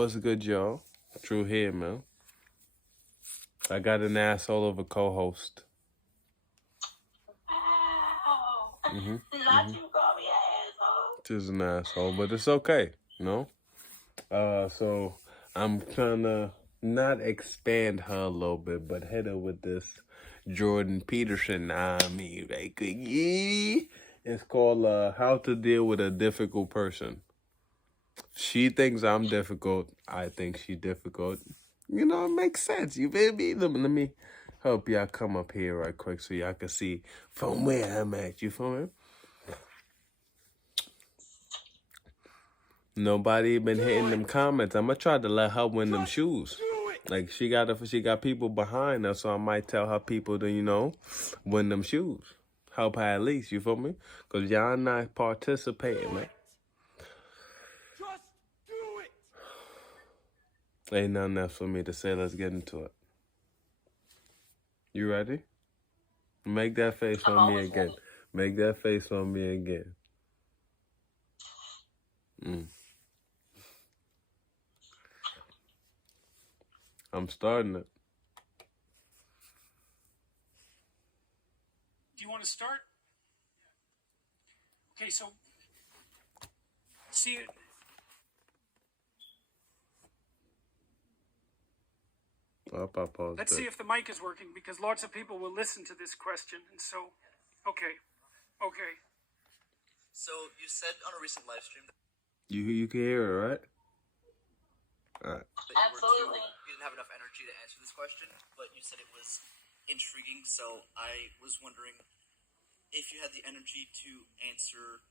What's good, y'all? True here, man. I got an asshole of a co-host. Wow. Not you call me an asshole. Just an asshole, but it's okay, you know? So I'm trying to not expand her a little bit, but hit her with this Jordan Peterson. It's called How to Deal with a Difficult Person. She thinks I'm difficult. I think she's difficult. You know, it makes sense. You feel me? Let me help y'all come up here right quick so y'all can see from where I'm at. You feel me? Nobody been hitting them comments. I'm gonna try to let her win them shoes. Like she got people behind her, so I might tell her people to, you know, win them shoes. Help her at least, you feel me? Cause y'all not participating, man. Just do it. Ain't nothing else for me to say. Let's get into it. You ready? Make that face on me again. Make that face on me again. I'm starting it. Do you want to start? Okay, so see it. Let's see if the mic is working, because lots of people will listen to this question, and so, okay. So you said on a recent live stream that You can hear it, right? All right. Absolutely. You didn't have enough energy to answer this question, but you said it was intriguing. So I was wondering if you had the energy to answer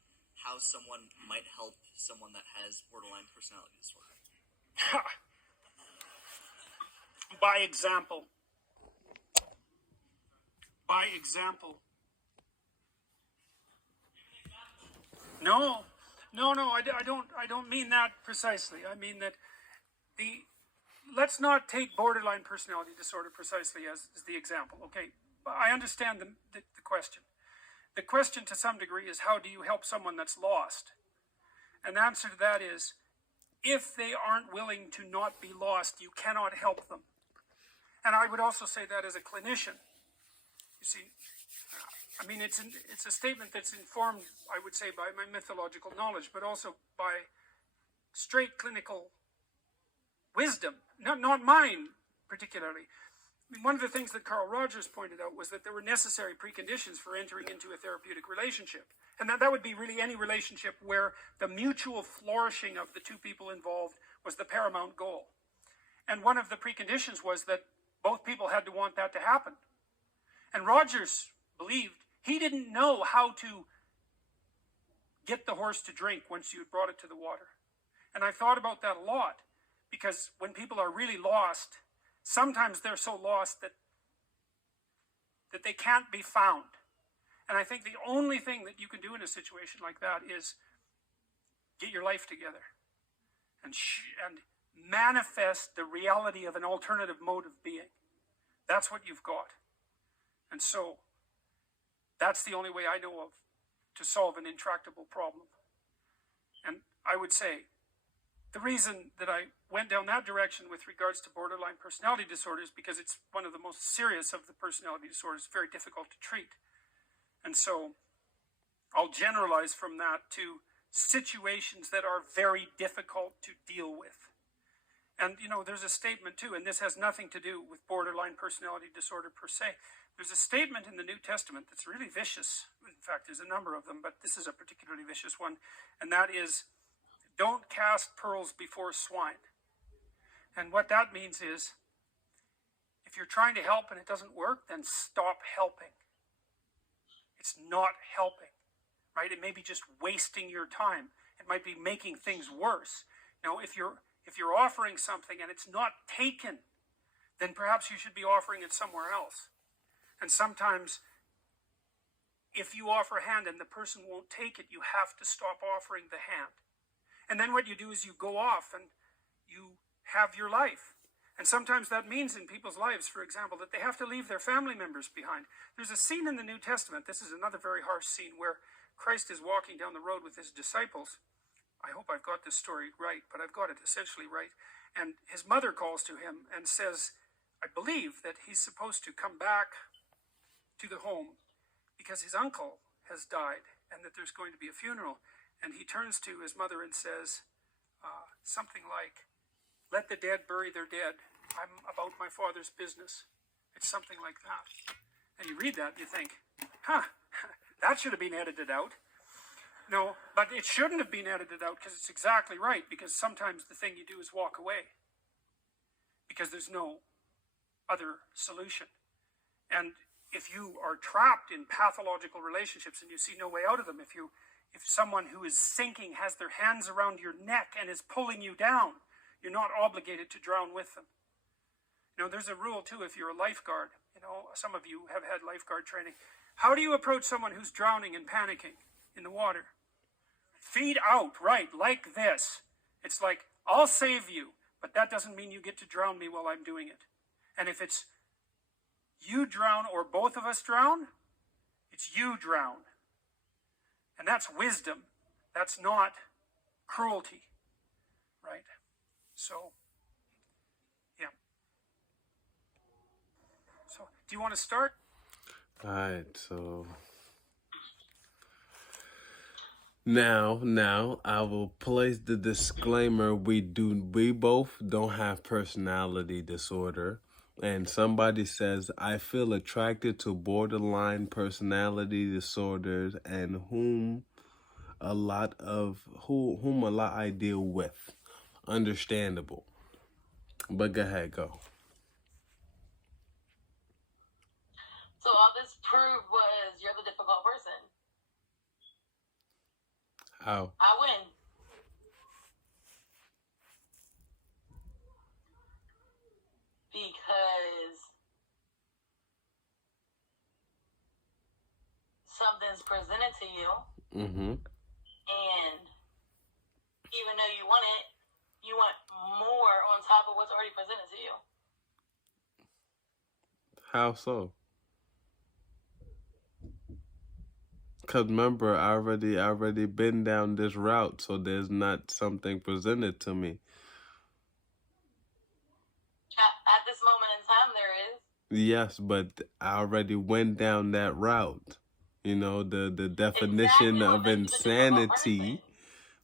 how someone might help someone that has borderline personality disorder. By example. No, I don't mean that precisely. I mean that let's not take borderline personality disorder precisely as the example, okay? I understand the question. The question to some degree is, how do you help someone that's lost? And the answer to that is, if they aren't willing to not be lost, you cannot help them. And I would also say that as a clinician. You see, I mean, it's a statement that's informed, I would say, by my mythological knowledge, but also by straight clinical wisdom, not mine particularly. I mean, one of the things that Carl Rogers pointed out was that there were necessary preconditions for entering into a therapeutic relationship. And that would be really any relationship where the mutual flourishing of the two people involved was the paramount goal. And one of the preconditions was that both people had to want that to happen. And Rogers believed he didn't know how to get the horse to drink once you had brought it to the water. And I thought about that a lot, because when people are really lost, sometimes they're so lost that they can't be found. And I think the only thing that you can do in a situation like that is get your life together and manifest the reality of an alternative mode of being. That's what you've got. And so that's the only way I know of to solve an intractable problem. And I would say the reason that I went down that direction with regards to borderline personality disorder is because it's one of the most serious of the personality disorders, very difficult to treat. And so I'll generalize from that to situations that are very difficult to deal with. And, you know, there's a statement too, and this has nothing to do with borderline personality disorder per se. There's a statement in the New Testament that's really vicious. In fact, there's a number of them, but this is a particularly vicious one. And that is, don't cast pearls before swine. And what that means is, if you're trying to help and it doesn't work, then stop helping. It's not helping, right? It may be just wasting your time. It might be making things worse. Now, if you're offering something and it's not taken, then perhaps you should be offering it somewhere else. And sometimes, if you offer a hand and the person won't take it, you have to stop offering the hand. And then what you do is you go off and you have your life. And sometimes that means in people's lives, for example, that they have to leave their family members behind. There's a scene in the New Testament, this is another very harsh scene, where Christ is walking down the road with his disciples. I hope I've got this story right, but I've got it essentially right. And his mother calls to him and says, I believe that he's supposed to come back to the home because his uncle has died and that there's going to be a funeral. And he turns to his mother and says something like, let the dead bury their dead. I'm about my father's business. It's something like that. And you read that and you think, that should have been edited out. No, but it shouldn't have been edited out because it's exactly right, because sometimes the thing you do is walk away because there's no other solution. And if you are trapped in pathological relationships and you see no way out of them, if someone who is sinking has their hands around your neck and is pulling you down, you're not obligated to drown with them. There's a rule too if you're a lifeguard. Some of you have had lifeguard training. How do you approach someone who's drowning and panicking in the water? Feet out, right, like this. It's like, I'll save you, but that doesn't mean you get to drown me while I'm doing it. And if it's you drown or both of us drown, it's you drown. And that's wisdom. That's not cruelty, right? So, yeah. So, do you want to start? All right, so now I will place the disclaimer: we both don't have personality disorder. And somebody says, I feel attracted to borderline personality disorders and whom a lot I deal with. Understandable. But go ahead, go. So all this proved was you're the difficult person. How? I win. Because something's presented to you, Mm-hmm. and even though you want it, you want more on top of what's already presented to you. How so? Because remember, I already been down this route, so there's not something presented to me. At this moment in time, there is. Yes, but I already went down that route. The definition Exactly of what makes you the difficult insanity, person.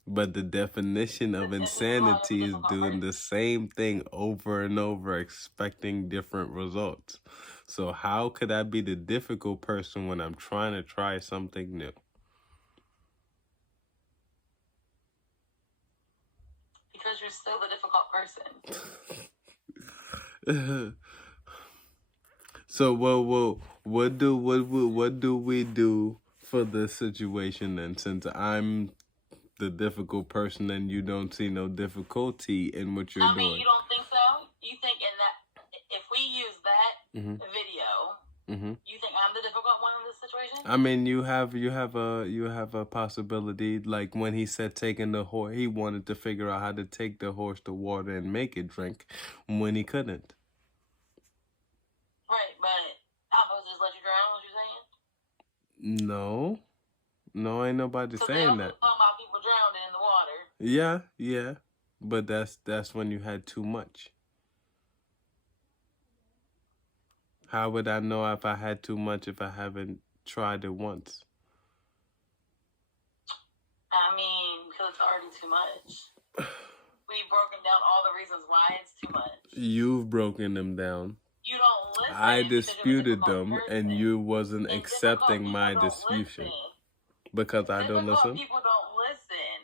but the definition of This is why insanity you're is the difficult doing person. the same thing over and over, expecting different results. So how could I be the difficult person when I'm trying to try something new? Because you're still the difficult person. So what do we do for this situation then? Since I'm the difficult person and you don't see no difficulty in what you're doing. You don't think so? You think in that, if we use that Mhm. video, Mhm. you think I'm the difficult one in this situation? I mean, you have a possibility, like when he said taking the horse, he wanted to figure out how to take the horse to water and make it drink when he couldn't. Right, but I'm supposed to just let you drown, what you're saying? No, ain't nobody So saying they that. also talking about people drowning in the water. Yeah, but that's when you had too much. How would I know if I had too much if I haven't tried it once? I mean, because it's already too much. We've broken down all the reasons why it's too much. You've broken them down. You don't listen. I because you're the disputed difficult them, person. and you wasn't And accepting difficult my people don't disputation. listen. Because I don't Difficult listen. people don't listen.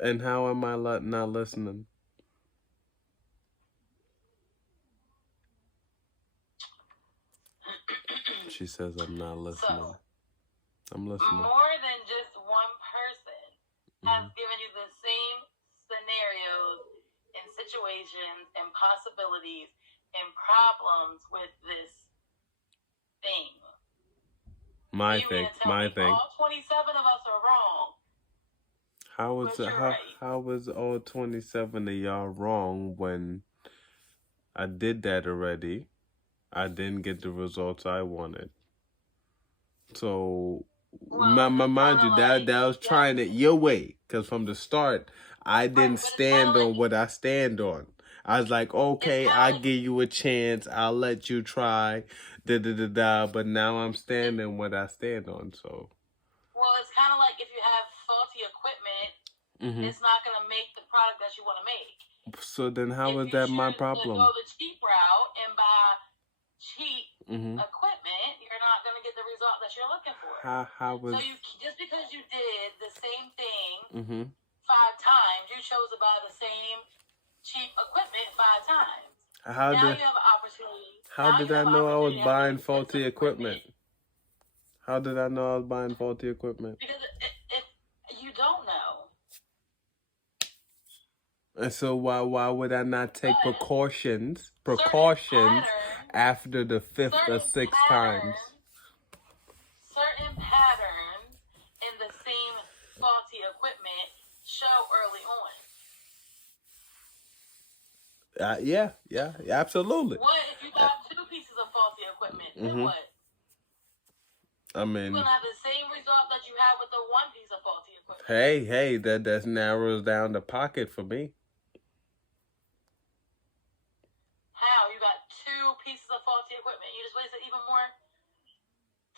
And how am I not listening? She says I'm not listening. So, I'm listening. more than just one person has given you the same scenarios and situations and possibilities and problems with this thing. My You mean thing. to tell My me thing. all 27 of us are wrong? But you're right. How was all 27 of y'all wrong when I did that already? I didn't get the results I wanted. So, Well, mind you, that was trying it your way. Because from the start, I didn't but it's stand kinda on like what I stand on. I was like, okay, kinda I like give you a chance. I'll let you try. Da da da da. But now I'm standing what I stand on. So. well, it's kinda like if you have faulty equipment, Hmm. it's not gonna make the product that you want to make. So then, how If is you that my choose to go problem? the cheap route and buy cheap Hmm. equipment, you're not going to get the result that you're looking for. How So was? you just because you did the same thing Hmm. 5 times, you chose to buy the same cheap equipment 5 times. How Now did? you have an opportunity. How Now did you I have an know I was opportunity to have buying really faulty expensive equipment? equipment How did I know I was buying faulty equipment? because if you don't know, And so why would I not take but precautions certain patterns, after the fifth or certain sixth times? patterns, certain patterns in the same faulty equipment show early on. Yeah, absolutely. What if you got 2 pieces of faulty equipment? Then Hmm. what? I You're mean, gonna have the same result that you have with the 1 piece of faulty equipment. hey, that narrows down the pocket for me. How? You got 2 pieces of faulty equipment. You just wasted even more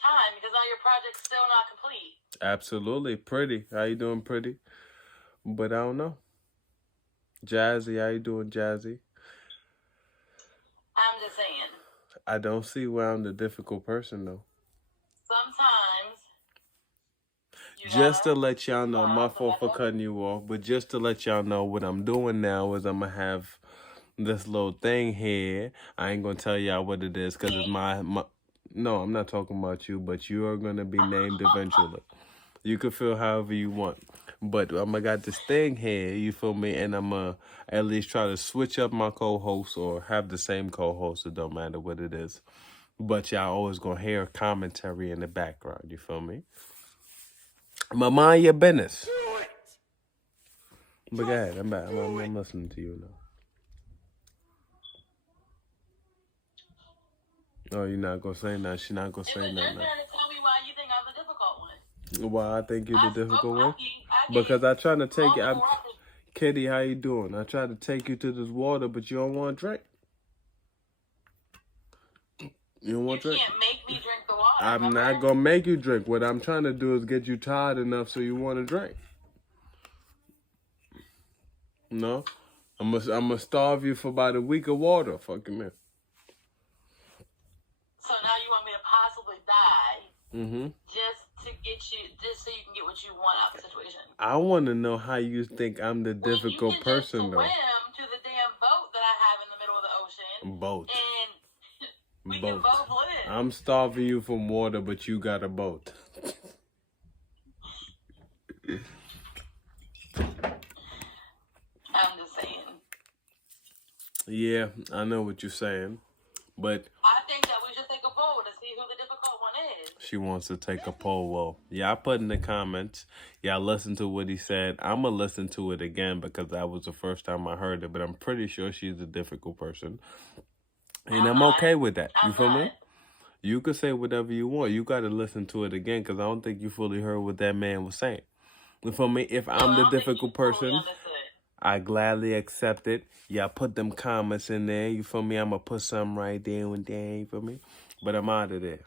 time because now your project's still not complete. Absolutely, pretty. How you doing, pretty? But I don't know. Jazzy, how you doing, Jazzy? I'm just saying. I don't see where I'm the difficult person though. Sometimes you Just to gotta let y'all know, my have the fault for better. cutting you off, but just to let y'all know what I'm doing now is I'm gonna have this little thing here. I ain't gonna tell y'all what it is because it's my. No, I'm not talking about you, but you are gonna be named eventually. You can feel however you want. But I'm gonna got this thing here, you feel me? And I'm gonna at least try to switch up my co-host or have the same co-host. It don't matter what it is. But y'all always gonna hear commentary in the background, you feel me? But mind your business. But go ahead, I'm back. I'm listening to you now. Oh, you're not gonna say nothing. She's not gonna It say was your nothing. turn to tell me why you think I'm the difficult one. Why I think you're the difficult one? I Because I trying to take you. multiple Kitty, how you doing? I tried to take you to this water, but you don't want to drink. You don't You want to drink? can't make me drink the water. I'm remember? not gonna make you drink. What I'm trying to do is get you tired enough so you want to drink. No, I'm gonna starve you for about a week of water. Fucking man. So now you want me to possibly die Mm-hmm. just so you can get what you want out of the situation. I want to know how you think I'm the difficult you can person just though. swim to the damn boat that I have in the middle of the ocean. Boat. And we Boat. can both live. I'm starving you from water, but you got a boat. I'm just saying. Yeah, I know what you're saying, but I think that we should take a poll to see who the difficult one is. she wants to take a poll. Well, y'all put in the comments. Y'all listen to what he said. I'm going to listen to it again because that was the first time I heard it, but I'm pretty sure she's a difficult person. And I'm okay with that. You feel me? You could say whatever you want. You got to listen to it again because I don't think you fully heard what that man was saying. You feel me? If I'm the difficult person, I gladly accept it. Y'all put them comments in there. You feel me? I'm going to put something right there and there. You feel me? But I'm out of there.